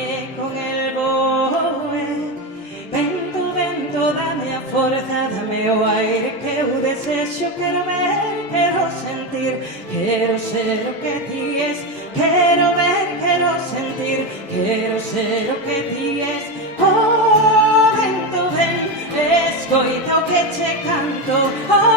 e con el boe. Vento, dame a forza, dame o aire que eu desexo. Quero ver, quero sentir, quero ser o que ti es. Quero ver, quero sentir, quero ser o que ti es. Oh, vento, ven, escoita o que che canto. Oh,